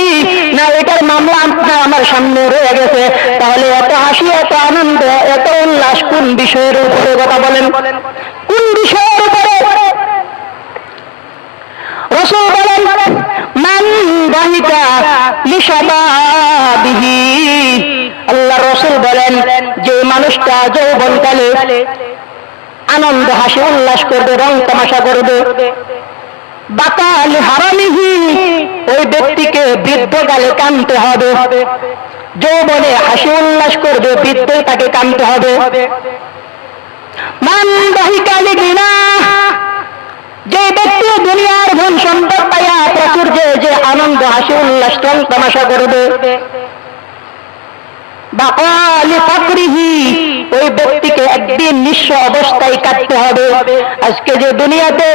না এটার মামলা আপনার আমার সামনে রয়ে গেছে? তাহলে এত হাসি, এত আনন্দ, এত উল্লাস কোন বিষয়ের উপরে, কথা বলেন কোন বিষয়ের উপরে? রাসূল বলেন, মান দাহিকা লিশাবাবিহি, আল্লাহ রাসূল বলেন যে মানুষটা যৌবনকালে আনন্দ হাসি উল্লাস করবে, রং তামাশা করবে, বাকা লিহারামিহি, ওই ব্যক্তিকে বৃদ্ধকালে কাঁদতে হবে। যৌবনে হাসি উল্লাস করবে, বৃদ্ধ তাকে কাঁদতে হবে। মান দাহিকা লিগিনা, যে ব্যক্তি দুনিয়ার ধন সম্পদ পাইয়া প্রাচুর্যে যে আনন্দ হাসি উল্লাস রং তামাশা করবে, বাকালি ফাকরিহি, ওই ব্যক্তিকে একদিন নিঃস্ব অবস্থায় কাটতে হবে। আজকে যে দুনিয়াতে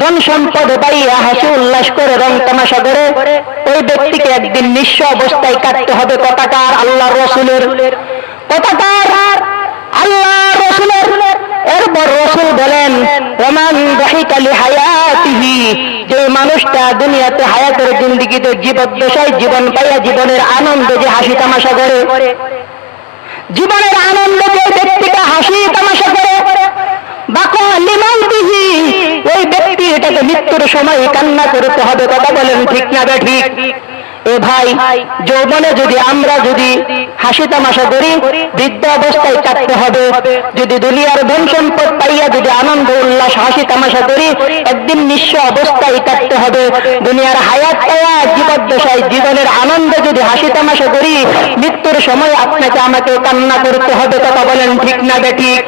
ধন সম্পদ পাইয়া হাসি উল্লাস করে রং তামাশা করে, ওই ব্যক্তিকে একদিন নিঃস্ব অবস্থায় কাটতে হবে। কথাকার আল্লাহর রাসূলের, কথাকার আল্লাহর রাসূলের। এরপর রাসূল বলেন, ওমান দাহিকা লিহায়াতিহি, যে মানুষটা দুনিয়াতে হায়াতের জিন্দেগিতে জীবদ্দশায় জীবন পাইয়া জীবনের আনন্দ যে হাসি তামাশা করে, জীবনের আনন্দ যে ব্যক্তিটা হাসি তামাশা করে, বাকা লিমাউতিহি, ওই ব্যক্তি এটাকে মৃত্যুর সময় কান্না করতে হবে। কথা বলেন ঠিক না বেঠিক? এ ভাই, যৌবনে যদি আমরা যদি হাসি তামাশা করি, বৃদ্ধ অবস্থায় কাটতে হবে। যদি দুনিয়ার ধন সম্পদ পাইয়া যদি আনন্দ উল্লাস হাসি তামাশা করি, একদিন নিঃস্ব অবস্থায় কাটতে হবে। দুনিয়ার হায়াত পাওয়া জীবদ্দশায় জীবনের আনন্দে যদি হাসি তামাশা করি, মৃত্যুর সময় আপনাকে আমাকে কান্না করতে হবে। কথা বলেন ঠিক না বেঠিক?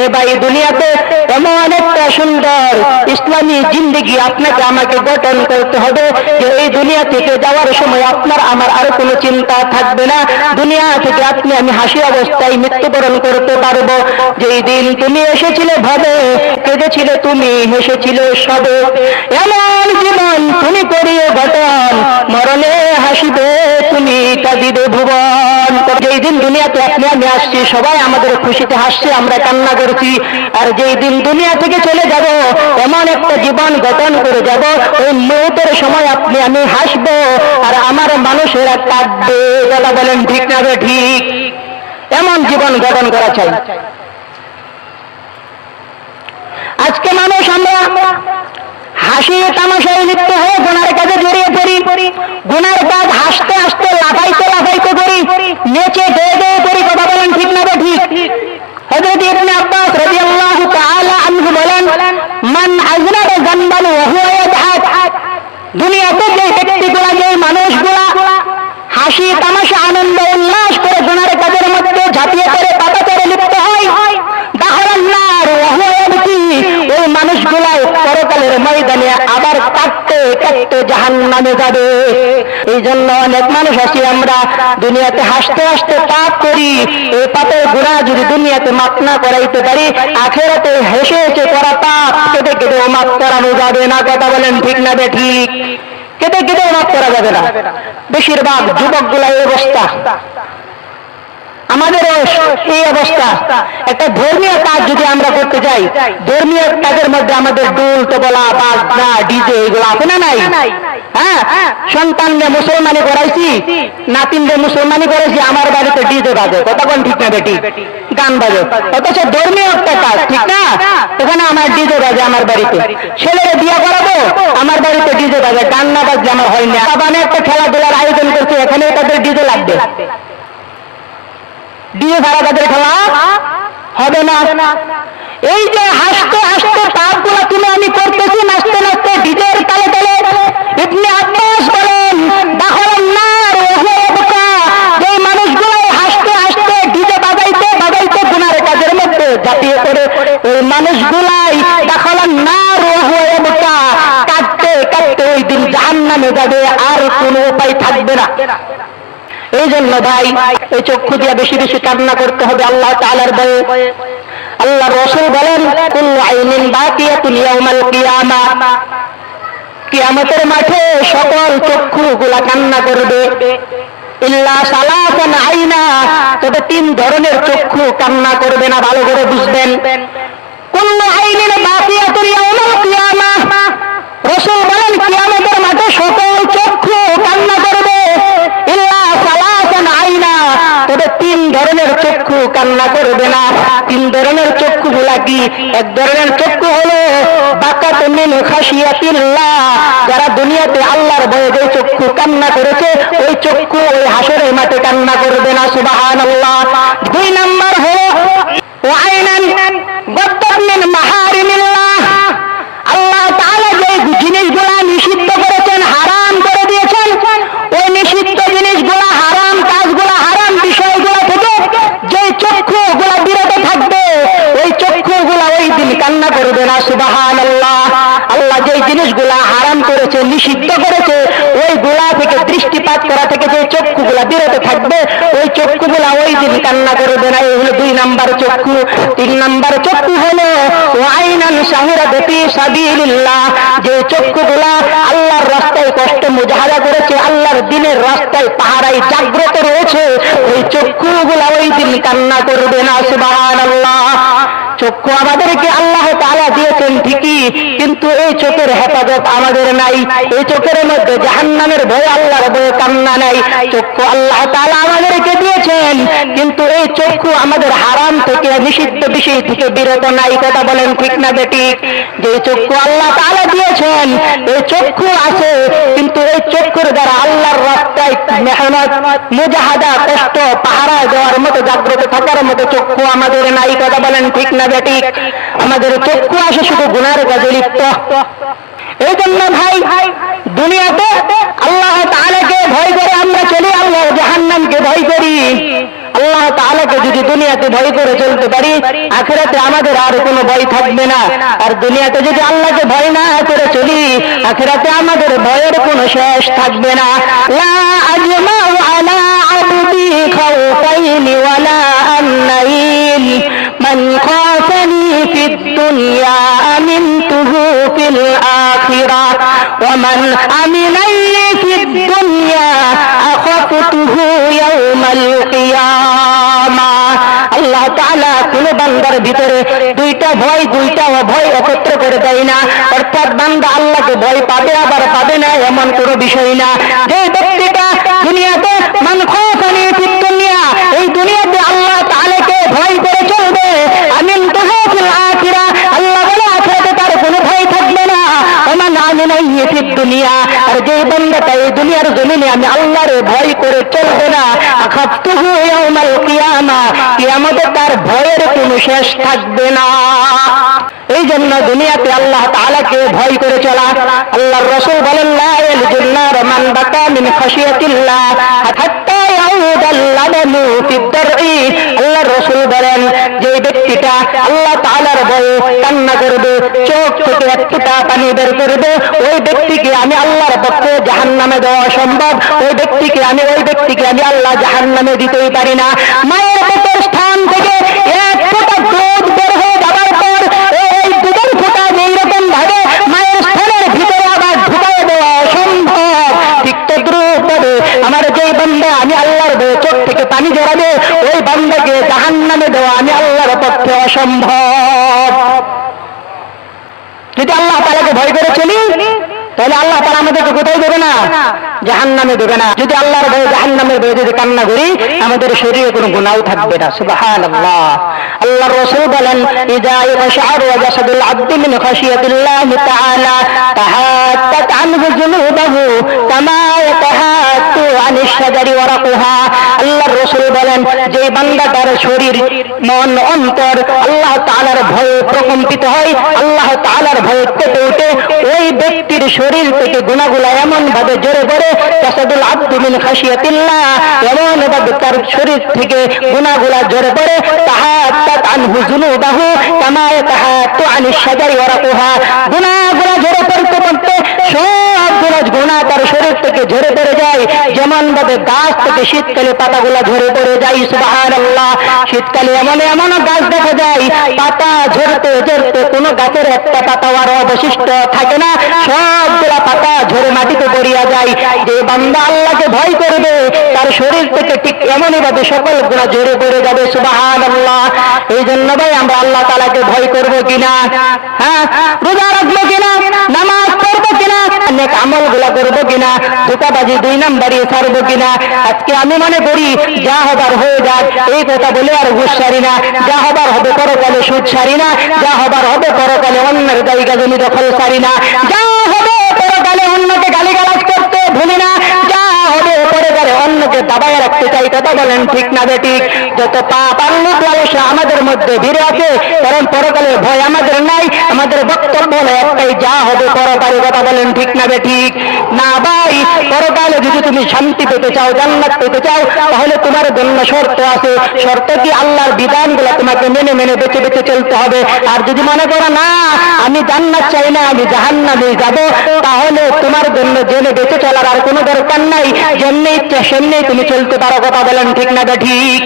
এ ভাই, দুনিয়াতে এমন একটা সুন্দর ইসলামী জিন্দেগি আপনাকে আমাকে গঠন করতে হবে যে এই দুনিয়া থেকে যাওয়ার সময় আপনার আমার আর কোনো চিন্তা থাকবে না। দুনিয়া থেকে আপনি আমি হাসি অবস্থায় মৃত্যুবরণ করতে পারবো। যেই দিন তুমি এসেছিলে ভাবে, কেঁদেছিলে তুমি, হেসেছিলে সবে, এমন জীবন তুমি করিয়ে গঠন, মরণে হাসিবে তুমি, কাঁদিবে ভুবন। যেই দিন দুনিয়াতে আপনি আমি আসছি, সবাই আমাদের খুশিতে হাসছে, আমরা কান্না করছি। আর যেই দিন দুনিয়া থেকে চলে যাব, এমন একটা জীবন গঠন করে যাব, ওই মুহূর্তের সময় আপনি আমি হাসবো আর আমার মানুষেরা কাঁদবে। কথা বলেন ঠিক না ঠিক? এমন জীবন গঠন করা চাই। আজকে মানুষ আমরা হাসি তামাশায় লিপ্ত হয়ে গুনার কাজে জড়িয়ে পড়ি। গুনার কাজ হাসতে হাসতে লাফাইতে লাফাইতে করি, নেচে গেয়ে গেয়ে করি। কথা বলেন ঠিক না ঠিক? হযরত ইবনে আব্বাস রাদিয়াল্লাহু তাআলা আনহু বলেন, মান আযনাবা যানবান ওয়া হুয়া ইয়াদহাক। দুনিয়াতে যে ব্যক্তিগুলা, যে মানুষগুলা হাসি তামাশা আনন্দ উল্লাস করে গুনার কাজের মধ্যে ঝাঁপিয়ে পড়ে পাপাচারে লিপ্ত হয়, দাখালান নার ওয়া হুয়া ইয়াবকি, ওই মানুষগুলা পরকালের ময়দানে আবার কাটতে কাটতে জাহান্নামে যাবে। এই জন্য অনেক মানুষ আছি আমরা দুনিয়াতে হাসতে হাসতে পাপ করি। এই পাপের গুনাহ যদি দুনিয়াতে মাফ না করাইতে পারি, আখিরাতে হেসে হেসে করা পাপ কেটে কেটেও মাফ করানো যাবে না। কথা বলেন ঠিক না ঠিক? কেটে কেটেও মাফ করা যাবে না। বেশিরভাগ যুবকগুলা এই অবস্থা, আমাদের এই অবস্থা। একটা ধর্মীয় কাজ যদি আমরা করতে যাই, ধর্মীয় কাজের মধ্যে আমাদের ডোল তবলা বাজনা ডিজে এগুলো আছে না নাই? হ্যাঁ, সন্তানকে মুসলমানি করাইছি, নাতিনকে মুসলমানি করেছি, আমার বাড়িতে ডিজে বাজে। কথা কোন ঠিক না বেটি? গান বাজে। অথচ ধর্মীয় একটা কাজ, ঠিক না? এখানে আমার ডিজে বাজে আমার বাড়িতে। ছেলেরে বিয়ে করাবো, আমার বাড়িতে ডিজে বাজে। গান না বাজলে আমার হয় না। বাবানে একটা খেলাধুলার আয়োজন করছে, এখানে তাদের ডিজে লাগবে। ডিজে ছাড়া তাদের খেলা হবে না। এই যে হাসতে হাসতে পাপগুলো তুমি আমি করতেছি, নাচতে নাচতে ডিজের তালে তালে, ইবনে আব্বাস বলেন, দাখালান নার ওয়া হুয়া ইয়াবকা। যে মানুষগুলো হাসতে হাসতে ডিজে বাজাইতে বাজাইতে গুনার কাজের মধ্যে ঝাঁপিয়ে পড়ে, ওই মানুষগুলাই দাখালান নার ওয়া হুয়া ইয়াবকা, কাঁদতে কাঁদতে ওই দিন জাহান্নামে যাবে, আর কোনো উপায় থাকবে না। এই জন্য ভাই, এই চক্ষু দিয়ে বেশি বেশি কান্না করতে হবে আল্লাহ তাআলার ভয়ে। আল্লাহ রাসূল বলেন, কুল্লু আইনিন বাকিয়াতুন ইয়াউমাল কিয়ামা। কিয়ামতের মাঠে সকল চক্ষুগুলা কান্না করবে, ইল্লা সালাসান আইনা, তবে 3 ধরনের চক্ষু কান্না করবে না। ভালো করে বুঝবেন। কুল্লু আইনিন বাকিয়াতুন ইয়াউমাল কিয়ামা, রাসূল বলেন কিয়ামতের মাঠে সকল চক্ষু কান্না করবে, ইল্লা সালাসান আইনা, তবে 3 ধরনের চক্ষু কান্না করবে না। 3 ধরনের চক্ষুগুলা কি? এক ধরনের চক্ষু হলো বাকাত মিন খাশিয়াতিল্লাহ, যারা দুনিয়াতে আল্লাহর ভয়ে যে চক্ষু কান্না করেছে, ওই চক্ষু ওই হাসরের মাঠে কান্না করবে না। সুবহানাল্লাহ। 2 নাম্বার হলো ওয়া আইনান গাদ্দাত মিন মাহারিমিল্লাহ, আল্লাহ তাআলা যে জিনিসগুলা নিষিদ্ধ করেছেন, হারাম করে দিয়েছেন, ওই নিষিদ্ধ জিনিসগুলা, হারাম কাজগুলা, হারাম বিষয়গুলা থেকে যে চক্ষুগুলা বিরত থাকবে, ওই চক্ষুগুলা ওই দিন কান্না করবে না। সুবহানাল্লাহ। আল্লাহ যে জিনিসগুলা হারাম করেছে, নিষিদ্ধ করেছে, ওই গুলা থেকে দৃষ্টিপাত করা থেকে যে চক্ষুগুলা বিরত থাকবে, ওই চক্ষুগুলা ওই দিন কান্না করবে না। এই হলো 2 নাম্বার চক্ষু। 3 নাম্বার চক্ষু হলো আইনান শাহিরাত ফি সাবিলিল্লাহ, যে চক্ষুগুলা আল্লাহর রাস্তায় কষ্ট মুজাহাদা করেছে, আল্লাহর দ্বীনের রাস্তায় পাহারায় জাগ্রত রয়েছে, ওই চক্ষুগুলা ওই দিন কান্না করবে না। সুবহানাল্লাহ। চক্ষু আমাদেরকে আল্লাহ তাআলা দিয়েছেন ঠিকই, কিন্তু এই চোখের হেফাজত আমাদের নাই। এই চোখের মধ্যে জাহান্নামের ভয়, আল্লাহর ভয়ে কান্না নাই। চক্ষু আল্লাহ তাআলা আমাদেরকে দিয়েছেন, কিন্তু এই চক্ষু আমাদের হারাম থেকে, নিষিদ্ধ বিষয় থেকে বিরত নাই। কথা বলেন ঠিক না বেঠিক? যে চক্ষু আল্লাহ তাআলা দিয়েছেন, এই চক্ষু আছে, কিন্তু এই চক্ষুর দ্বারা আল্লাহর রাস্তায় মেহনত, মুজাহাদা, কষ্ট, পাহারা দেওয়ার মতো, জাগ্রত থাকার মতো চক্ষু আমাদের নাই। কথা বলেন ঠিক না বেঠিক? আমাদের চক্ষু আসে শুধু গুনার কাজে লিপ্ত। এই জন্য ভাই, দুনিয়াতে আল্লাহ তাআলাকে ভয় করে আমরা চলি, আল্লাহ জাহান্নামকে ভয় করি। আল্লাহ তাআলাকে যদি দুনিয়াতে ভয় করে চলতে পারি, আখিরাতে আমাদের আর কোনো ভয় থাকবে না। আর দুনিয়াতে যদি আল্লাহকে ভয় না করে চলি, আখিরাতে আমাদের ভয়ের কোনো শেষ থাকবে না। লা আজমাউ আলা আবদি খাওফাইনি ওয়ালা আন্নাইন মান খাফানি ফিদ দুনিয়া আমিনতুহু ফিল আখিরাহ ওয়া মান আমিনানি ফিদ দুনিয়া আখাফতুহু ইয়াউমাল কিয়ামা। আল্লাহ তাআলা কোন বান্দার ভিতরে দুইটা ভয় একত্র করে দেয় না। অর্থাৎ বান্দা আল্লাহকে ভয় পাবে আবার পাবে না, এমন কোনো বিষয় না। যে ব্যক্তিটা দুনিয়াতে মান খাফানি ফিদ দুনিয়া, এই দুনিয়াতে আল্লাহ তাআলাকে ভয় করে চলবে, আমিনতুহু ফিল আখিরাহ, আল্লাহ বলে আখিরাতে তার কোনো ভয় থাকবে না। ওমান আমিনানি ফিদ দুনিয়া, আর যে বান্দাটা এই দুনিয়ার জমিনে আমি আল্লাহর ভয় করে চলবে না, আখাফতুহু ইয়াউমাল কিয়ামা, কিয়ামতে তার ভয়ের কোনো শেষ থাকবে না। এই জন্য দুনিয়াতে আল্লাহ তাআলাকে ভয় করে চলা। আল্লাহর রাসূল বলেন, লা ইয়ালজুন নার মান বাকা মিন খাশিয়াতিল্লাহ হাত্তা ইয়াউদাল লাবানু ফিদ দারই। আল্লাহর রাসূল বলেন, যে ব্যক্তিটা আল্লাহ তাআলার ভয়ে কান্না করবে, চোখ থেকে এক ফোঁটা পানি বের করবে, ওই ব্যক্তিকে আমি আল্লাহর পক্ষে জাহান্নামে দেওয়া সম্ভব। ওই ব্যক্তিকে আমি আল্লাহ জাহান্নামে দিতেই পারি না। মায়ের পেটের স্থান থেকে এক ফোঁটা দুধ বের হয়ে যাবার পর এই দুধের ফোঁটা যেরকম ভাবে মায়ের স্থানের ভিতরে আবার ঢুকাই দেওয়া অসম্ভব, ঠিক তদ্রূপভাবে আমার যেই বান্দা আমি আল্লাহর ভয়ে চোখ থেকে পানি ঝরাবে, ওই বান্দাকে জাহান্নামে দেওয়া আমি আল্লাহর পক্ষে অসম্ভব। যদি আল্লাহ তাআলাকে ভয় করে চলি, তাহলে আল্লাহ তাআলা আমাদেরকে কোথায় দেবে না? জাহান্নামে দেবে না। যদি আল্লাহর ভয়ে, জাহান্নামের ভয়ে যদি কান্না করি, আমাদের শরীরে কোনো গুনাহ থাকবে না। সুবহানাল্লাহ। আল্লাহর রাসূল বলেন, ইযা ইয়াশআরু জাসাদুল আবদি মিন খাশিয়াতিল্লাহি তাআলা তাহাত্তাত আনহু যুনুবাহু কামা ইয়াতাহাত্তু আনিশ শাজারি ওয়ারাকুহা। আল্লাহর রাসূল বলেন, যে বান্দাটার শরীর, মন, অন্তর আল্লাহ তাআলার ভয়ে প্রকম্পিত হয়, আল্লাহ তাআলার ভয়ে কেঁপে ওঠে, ওই ব্যক্তির শরীর থেকে গুনাহগুলো এমন ভাবে ঝরে পড়ে, জাসাদুল আবদি মিন খাশিয়াতিল্লাহ, এমন ভাবে তার শরীর থেকে গুনাহগুলো ঝরে পড়ে, তাহাত্তাত আনহু যুনুবাহু কামা ইয়াতাহাত্তু আনিশ শাজারি ওয়ারাকুহা। গুনাহগুলো ঝরে পড়তে পড়তে সবগুলো গুনাহ তার শরীর থেকে ঝরে পড়ে যায়, যেমন ভাবে গাছ থেকে শীতকালে পাতাগুলো ঝরে পড়ে যায়। সুবহানাল্লাহ। শীতকালে এমন গাছ দেখা যায়, পাতা ঝরতে ঝরতে কোনো গাছের একটা পাতা আর অবশিষ্ট থাকে না, সবগুলা পাতা ঝরে মাটিতে পড়িয়া যায়। যে বান্দা আল্লাহকে ভয় করবে, তার শরীর থেকে ঠিক এমনই ভাবে সকল গুনাহ ঝরে পড়ে যাবে। সুবহানাল্লাহ। এই জন্য ভাই, আমরা আল্লাহ তাআলাকে ভয় করব কিনা? হ্যাঁ, রোজা রাখবো কিনা? নামাজ পড়বো কিনা? নেক আমলগুলা করবো কিনা? ধোঁকাবাজি 2 নাম্বারি ছাড়বো কিনা? আজকে আমি মনে করি যা হবার হয়ে যাক, এই কথা বলে আর ঘুষ ছাড়ি না। যা হবার হবে পরকালে সুদ ছাড়ি না। যা হবার হবে পরকালে অন্যের জায়গা জমি দখল ছাড়ি না। যা হবে পরকালে অন্যকে গালিগালাজ করতে ভুলি না। যা হবে পরকালে অন্যকে দাবায় রাখতে চাই। কথা বলেন ঠিক না বেঠিক? যত পাপ আর লোভ লালসা আমাদের মধ্যে ভিড়ে আছে, কারণ পরকালে ভয় আমাদের নাই। আমাদের বক্তব্য হলো একটাই, যা হবে পরকালে। কথা বলেন ঠিক না বেঠিক? না ভাই, পরকালে যদি তুমি শান্তি পেতে চাও, জান্নাত পেতে চাও, তাহলে তোমার জন্য শর্ত আছে। শর্ত কি? আল্লাহর বিধানগুলো তোমাকে মেনে মেনে বেঁচে বেঁচে চলতে হবে। আর যদি মনে করো না আমি জান্নাত চাই না, আমি জাহান্নামে যাব, তাহলে তোমার জন্য জেনে বেঁচে চলার আর কোনো দরকার নাই। যেমনি ইচ্ছা সেমনি তুমি চলতে পারো। কথা বলেন ঠিক না বেঠিক?